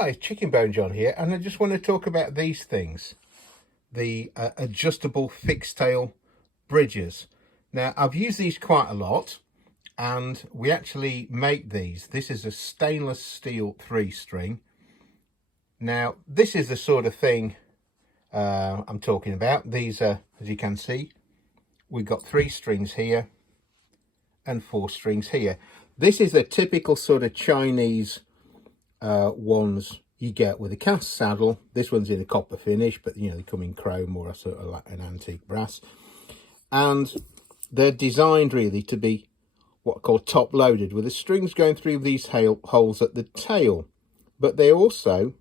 Hi, ChickenboneJohn here, and I just want to talk about these things, the adjustable fixed tail bridges. Now, I've used these quite a lot, and we actually make these. This is a stainless steel 3-string. Now, this is the sort of thing I'm talking about. These are, as you can see, we've got 3 strings here and 4 strings here. This is a typical sort of Chinese ones you get with a cast saddle. This one's in a copper finish, but you know, they come in chrome or a sort of like an antique brass, and they're designed really to be what are called top loaded, with the strings going through these holes at the tail, but they also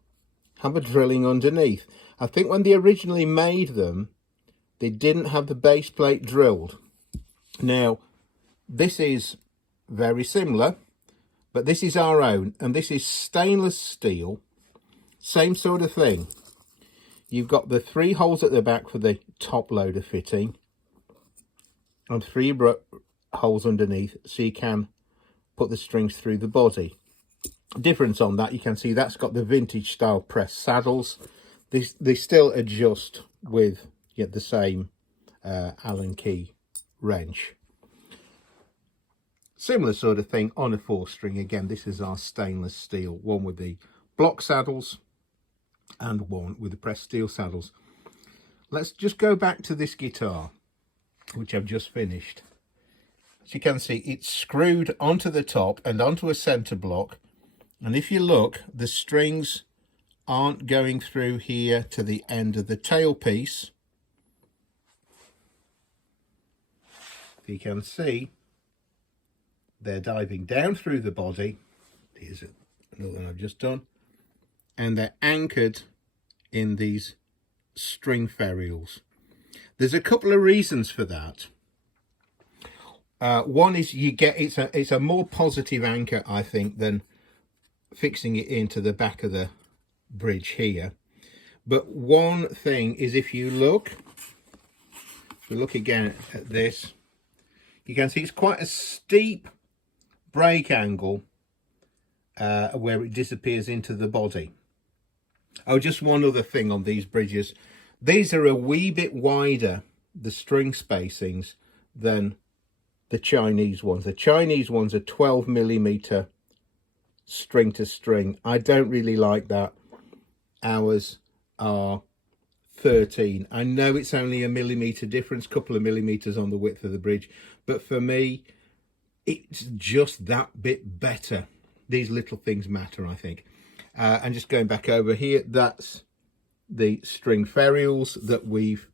have a drilling underneath. I think when they originally made them, they didn't have the base plate drilled. Now this is very similar, but this is our own, and this is stainless steel. Same sort of thing. You've got the 3 holes at the back for the top loader fitting, and 3 holes underneath, so you can put the strings through the body. Difference on that, you can see that's got the vintage style press saddles. They still adjust with the same Allen key wrench. Similar sort of thing on a 4-string. Again, this is our stainless steel, one with the block saddles and one with the pressed steel saddles. Let's just go back to this guitar, which I've just finished. As you can see, it's screwed onto the top and onto a center block, and if you look, the strings aren't going through here to the end of the tailpiece. You can see they're diving down through the body. Here's another one I've just done. And they're anchored in these string ferrules. There's a couple of reasons for that. One is it's a more positive anchor, I think, than fixing it into the back of the bridge here. But one thing is, if we look again at this, you can see it's quite a steep break angle where it disappears into the body. Oh, just one other thing on these bridges. These are a wee bit wider, the string spacings, than the Chinese ones. The Chinese ones are 12mm string to string. I don't really like that. Ours are 13. I know it's only a millimetre difference, couple of millimetres on the width of the bridge, but for me, it's just that bit better. These little things matter, I think. And just going back over here, that's the string ferrules that we've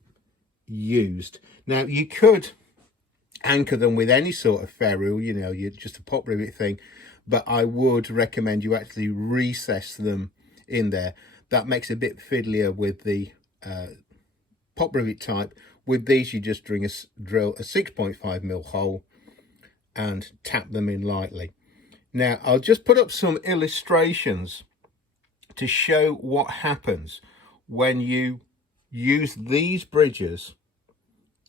used. Now, you could anchor them with any sort of ferrule, you know, just a pop rivet thing, but I would recommend you actually recess them in there. That makes it a bit fiddlier with the pop rivet type. With these, you just drill a 6.5mm hole and tap them in lightly. Now, I'll just put up some illustrations to show what happens when you use these bridges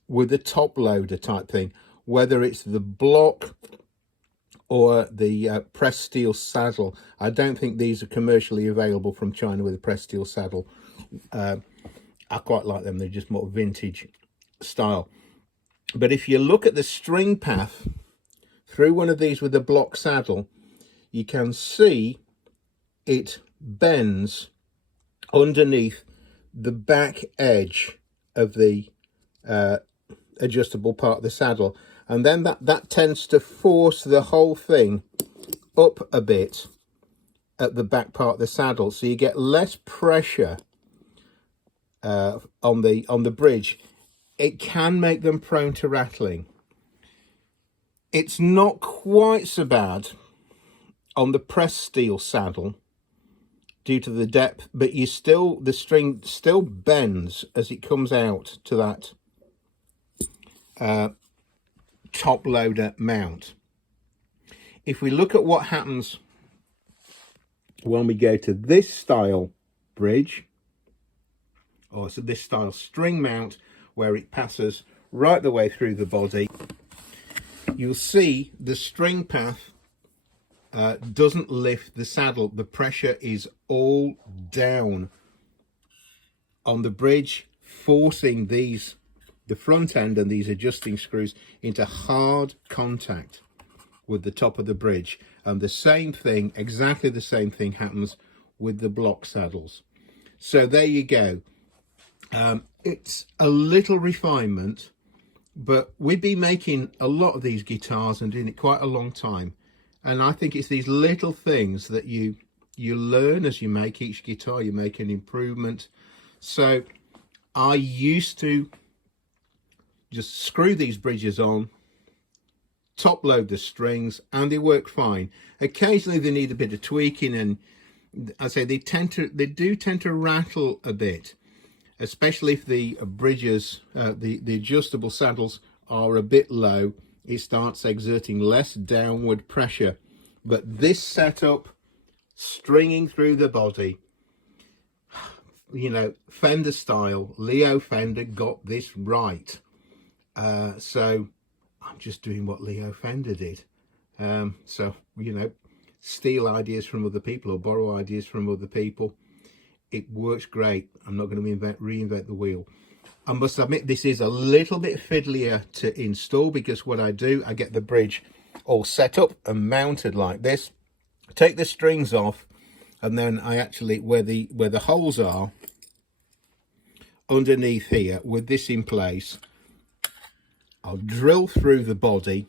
with a top loader type thing, whether it's the block or the pressed steel saddle. I don't think these are commercially available from China with a pressed steel saddle. I quite like them. They're just more vintage style. But if you look at the string path through one of these with a block saddle, you can see it bends underneath the back edge of the adjustable part of the saddle, and then that tends to force the whole thing up a bit at the back part of the saddle, so you get less pressure on the bridge. It can make them prone to rattling. It's not quite so bad on the pressed steel saddle due to the depth, but the string still bends as it comes out to that top loader mount. If we look at what happens when we go to this style bridge, or so this style string mount, where it passes right the way through the body, you'll see the string path doesn't lift the saddle. The pressure is all down on the bridge, forcing the front end and these adjusting screws into hard contact with the top of the bridge. And the same thing, exactly the same thing happens with the block saddles. So there you go. It's a little refinement, but we've been making a lot of these guitars and doing it quite a long time. And I think it's these little things that you learn as you make each guitar. You make an improvement. So I used to just screw these bridges on, top load the strings, and they work fine. Occasionally they need a bit of tweaking, and I say they do tend to rattle a bit, especially if the bridges, the adjustable saddles are a bit low. It starts exerting less downward pressure. But this setup, stringing through the body, you know, Fender style, Leo Fender got this right. So I'm just doing what Leo Fender did. So, you know, steal ideas from other people or borrow ideas from other people. It works great. I'm not going to reinvent the wheel. I must admit, this is a little bit fiddlier to install, because what I do, I get the bridge all set up and mounted like this, take the strings off, and then I actually, where the holes are underneath here, with this in place, I'll drill through the body.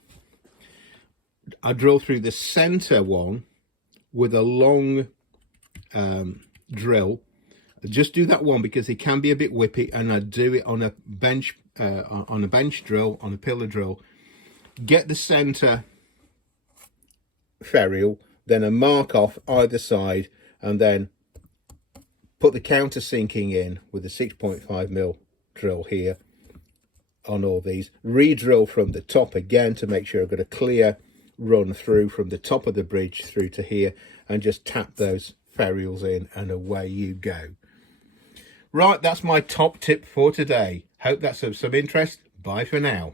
I drill through the center one with a long drill. Just do that one because it can be a bit whippy, and I do it on a bench drill, on a pillar drill. Get the center ferrule, then a mark off either side, and then put the countersinking in with a 6.5mm drill here on all these. Re-drill from the top again to make sure I've got a clear run through from the top of the bridge through to here, and just tap those ferrules in, and away you go. Right, that's my top tip for today. Hope that's of some interest. Bye for now.